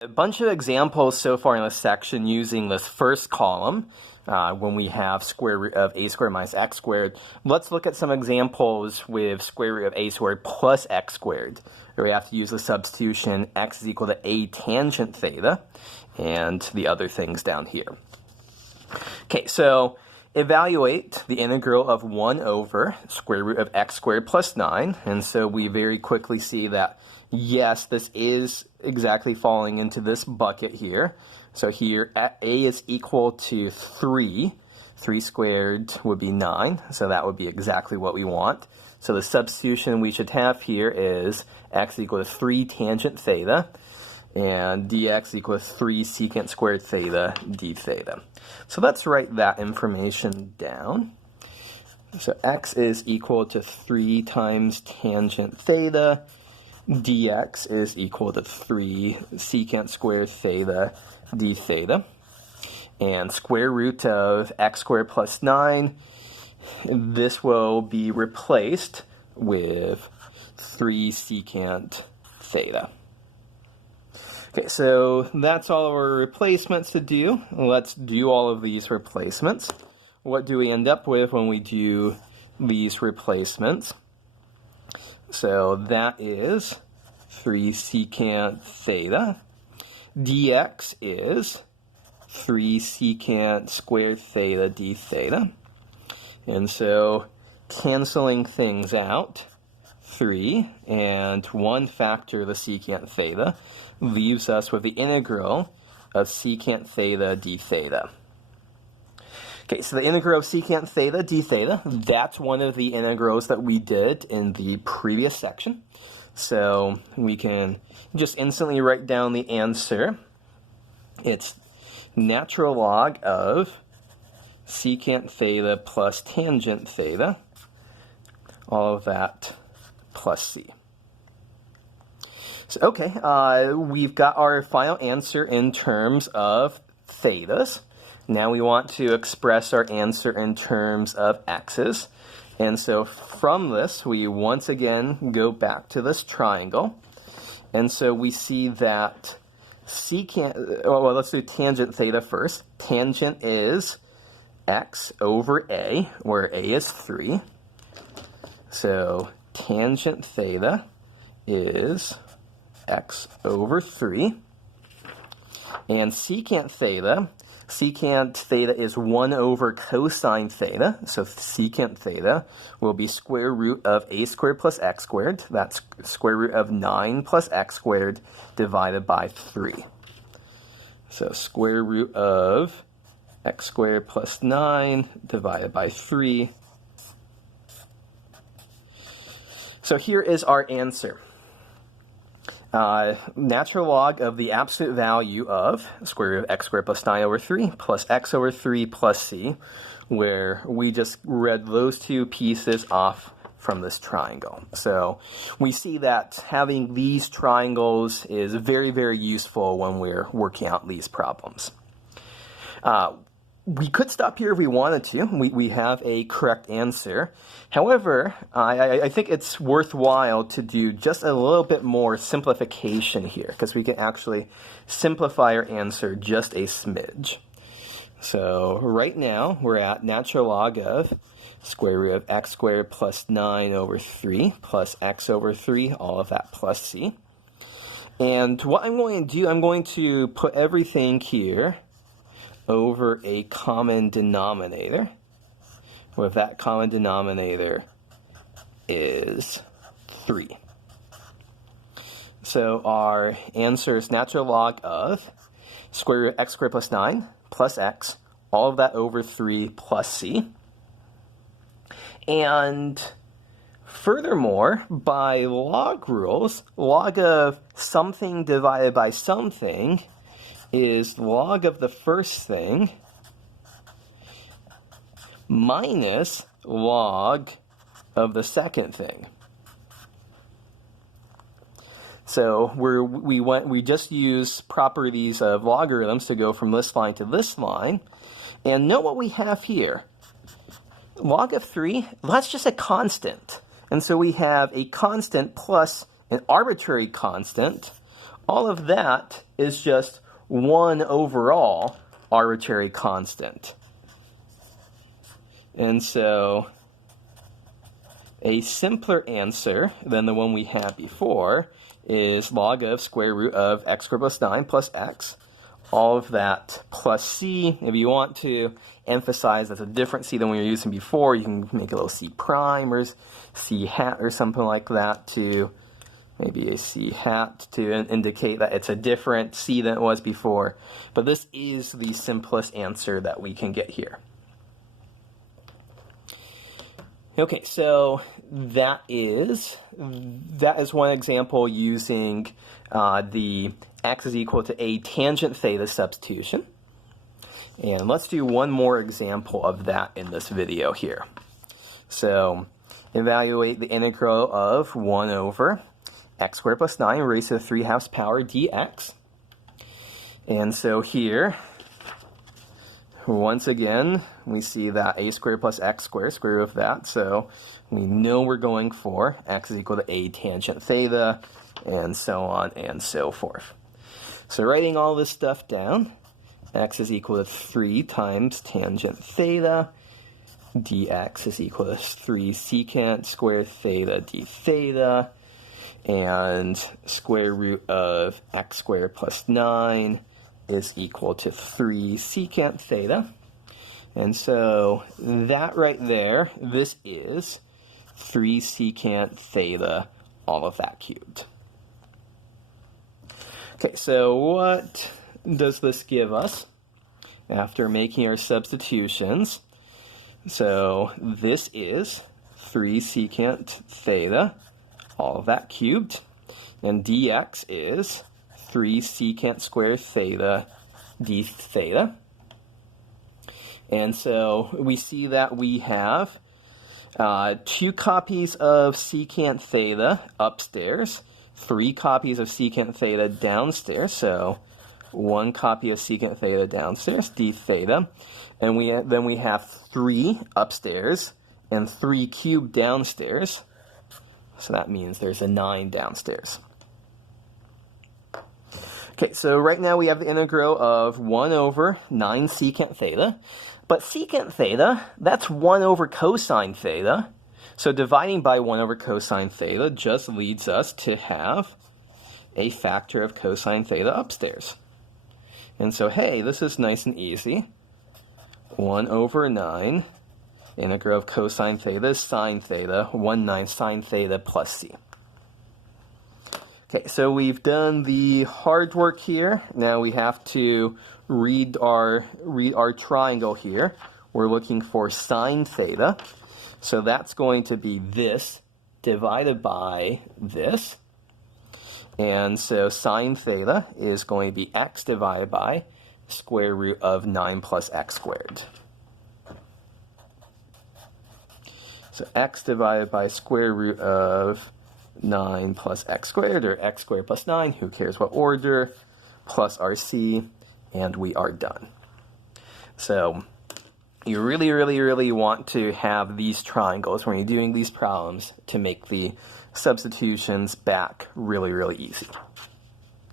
A bunch of examples so far in this section using this first column when we have square root of a squared minus x squared. Let's look at some examples with square root of a squared plus x squared. Where we have to use the substitution x is equal to a tangent theta and the other things down here. Okay, so evaluate the integral of 1 over square root of x squared plus 9. And so we very quickly see that, yes, this is exactly falling into this bucket here. So here, a is equal to 3. 3 squared would be 9, so that would be exactly what we want. So the substitution we should have here is x equal to 3 tangent theta, and dx equals 3 secant squared theta d theta. So let's write that information down. So x is equal to 3 times tangent theta, dx is equal to 3 secant squared theta d theta. And square root of x squared plus 9, this will be replaced with 3 secant theta. Okay, so that's all of our replacements to do. Let's do all of these replacements. What do we end up with when we do these replacements? So that is 3 secant theta. Dx is 3 secant squared theta d theta. And so canceling things out, 3 and 1 factor the secant theta leaves us with the integral of secant theta d theta. Okay, so the integral of secant theta d theta, that's one of the integrals that we did in the previous section. So we can just instantly write down the answer. It's natural log of secant theta plus tangent theta, all of that plus c. So, okay, we've got our final answer in terms of thetas. Now we want to express our answer in terms of x's. And so from this, we once again go back to this triangle. And so we see that secant, well, let's do tangent theta first. Tangent is x over a, where a is 3. So tangent theta is x over 3. And secant theta is 1 over cosine theta. So secant theta will be square root of a squared plus x squared. That's square root of 9 plus x squared divided by 3. So square root of x squared plus 9 divided by 3. So here is our answer. Natural log of the absolute value of square root of x squared plus 9 over 3 plus x over 3 plus c, where we just read those two pieces off from this triangle. So we see that having these triangles is very, very useful when we're working out these problems. We could stop here if we wanted to. We have a correct answer. However, I think it's worthwhile to do just a little bit more simplification here, because we can actually simplify our answer just a smidge. So right now, we're at natural log of square root of x squared plus 9 over 3 plus x over 3, all of that plus c. And what I'm going to do, I'm going to put everything here over a common denominator, where that common denominator is 3. So our answer is natural log of square root of x squared plus 9 plus x, all of that over 3 plus c. And furthermore, by log rules, log of something divided by something is log of the first thing minus log of the second thing. So we just use properties of logarithms to go from this line to this line. And note what we have here. Log of 3, that's just a constant. And so we have a constant plus an arbitrary constant all of that is just one overall arbitrary constant. And so a simpler answer than the one we had before is log of square root of x squared plus 9 plus x. All of that plus c. If you want to emphasize that's a different c than we were using before, you can make a little c prime or c hat or something like that to maybe a c hat to indicate that it's a different c than it was before. But this is the simplest answer that we can get here. Okay, so that is one example using the x is equal to a tangent theta substitution. And let's do one more example of that in this video here. So evaluate the integral of 1 over x squared plus 9 raised to the 3/2 power dx. And so here, once again, we see that a squared plus x squared, square root of that, so we know we're going for x is equal to a tangent theta, and so on and so forth. So writing all this stuff down, x is equal to 3 times tangent theta, dx is equal to 3 secant squared theta d theta, and square root of x squared plus 9 is equal to 3 secant theta. And so that right there, this is 3 secant theta, all of that cubed. Okay, so what does this give us after making our substitutions? So this is 3 secant theta, all of that cubed, and dx is 3 secant squared theta d theta. And so we see that we have 2 copies of secant theta upstairs, 3 copies of secant theta downstairs, so 1 copy of secant theta downstairs, d theta, and then we have 3 upstairs and 3 cubed downstairs, so that means there's a 9 downstairs. Okay, so right now we have the integral of 1 over 9 secant theta, but secant theta, that's 1 over cosine theta, so dividing by 1 over cosine theta just leads us to have a factor of cosine theta upstairs. And so, hey, this is nice and easy. 1 over 9, integral of cosine theta is sine theta, 1/9 sine theta plus c. Okay, so we've done the hard work here. Now we have to read our triangle here. We're looking for sine theta. So that's going to be this divided by this. And so sine theta is going to be x divided by square root of 9 plus x squared. So x divided by square root of 9 plus x squared, or x squared plus 9, who cares what order, plus RC, and we are done. So you really, really, really want to have these triangles when you're doing these problems to make the substitutions back really, really easy.